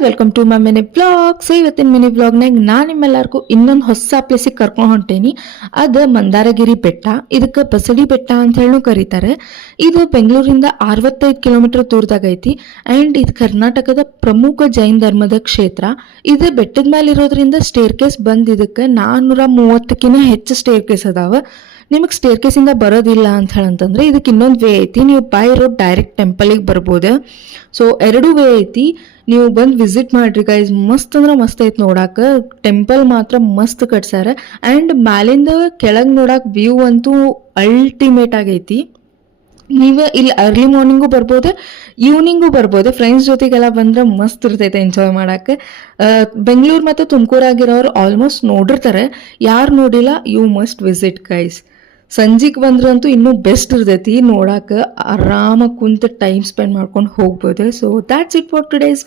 Guys, welcome to my mini blog. So ಇವತ್ತಿನ mini ಬ್ಲಾಗ್ನಾಗ ನಾನು ನಿಮ್ಮೆಲ್ಲರಿಗೂ ಇನ್ನೊಂದು ಹೊಸ ಪ್ಲೇಸಿಗೆ ಕರ್ಕೊಂಡು ಹೊಂಟೇನಿ. ಅದು ಮಂದಾರಗಿರಿ ಬೆಟ್ಟ. ಇದಕ್ಕೆ ಬಸಡಿ ಬೆಟ್ಟ ಅಂತ ಹೇಳಿ ಕರೀತಾರೆ. ಇದು ಬೆಂಗಳೂರಿಂದ 65 ಕಿಲೋಮೀಟರ್ ದೂರದಾಗ ಐತಿ. ಆ್ಯಂಡ್ ಇದು ಕರ್ನಾಟಕದ ಪ್ರಮುಖ ಜೈನ ಧರ್ಮದ ಕ್ಷೇತ್ರ. ಇದು ಬೆಟ್ಟದ ಮೇಲೆ ಇರೋದ್ರಿಂದ ಸ್ಟೇರ್ ಕೇಸ್ ಬಂದು ಇದಕ್ಕೆ 430ಕ್ಕಿಂತ ಹೆಚ್ಚು ಸ್ಟೇರ್ ಕೇಸ್ ಅದಾವ. ನಿಮಗೆ ಸ್ಟೇರ್ ಕೇಸಿಂದ ಬರೋದಿಲ್ಲ ಅಂತ ಹೇಳಂತಂದ್ರೆ ಇದಕ್ಕೆ ಇನ್ನೊಂದು ವೇ ಐತಿ. ನೀವು ಬೈ ರೋಡ್ ಡೈರೆಕ್ಟ್ ಟೆಂಪಲಿಗೆ ಬರ್ಬೋದು. ಸೊ 2 ವೇ ಐತಿ. ನೀವು ಬಂದು ವಿಸಿಟ್ ಮಾಡ್ರಿ ಗೈಸ್. ಮಸ್ತ್ ಅಂದ್ರೆ ಮಸ್ತ್ ಐತಿ ನೋಡಾಕ. ಟೆಂಪಲ್ ಮಾತ್ರ ಮಸ್ತ್ ಕಟ್ಸಾರ. ಆ್ಯಂಡ್ ಮ್ಯಾಲಿಂದ ಕೆಳಗೆ ನೋಡಾಕ ವ್ಯೂ ಅಂತೂ ಅಲ್ಟಿಮೇಟ್ ಆಗೈತಿ. ನೀವು ಇಲ್ಲಿ ಅರ್ಲಿ ಮಾರ್ನಿಂಗು ಬರ್ಬೋದು, ಈವ್ನಿಂಗು ಬರ್ಬೋದು. ಫ್ರೆಂಡ್ಸ್ ಜೊತೆಗೆಲ್ಲ ಬಂದ್ರೆ ಮಸ್ತ್ ಇರ್ತೈತೆ ಎಂಜಾಯ್ ಮಾಡಕ್ಕೆ. ಬೆಂಗಳೂರು ಮತ್ತು ತುಮಕೂರಾಗಿರೋರು ಆಲ್ಮೋಸ್ಟ್ ನೋಡಿರ್ತಾರೆ. ಯಾರು ನೋಡಿಲ್ಲ, ಯು ಮಸ್ಟ್ ವಿಸಿಟ್ ಗೈಸ್. ಸಂಜೆಗೆ ಬಂದ್ರಂತೂ ಇನ್ನೂ ಬೆಸ್ಟ್ ಇರ್ತೈತಿ ನೋಡಾಕ. ಆರಾಮಾಗಿ ಕುಂತು ಟೈಮ್ ಸ್ಪೆಂಡ್ ಮಾಡ್ಕೊಂಡು ಹೋಗ್ಬೋದು. So that's it for today's.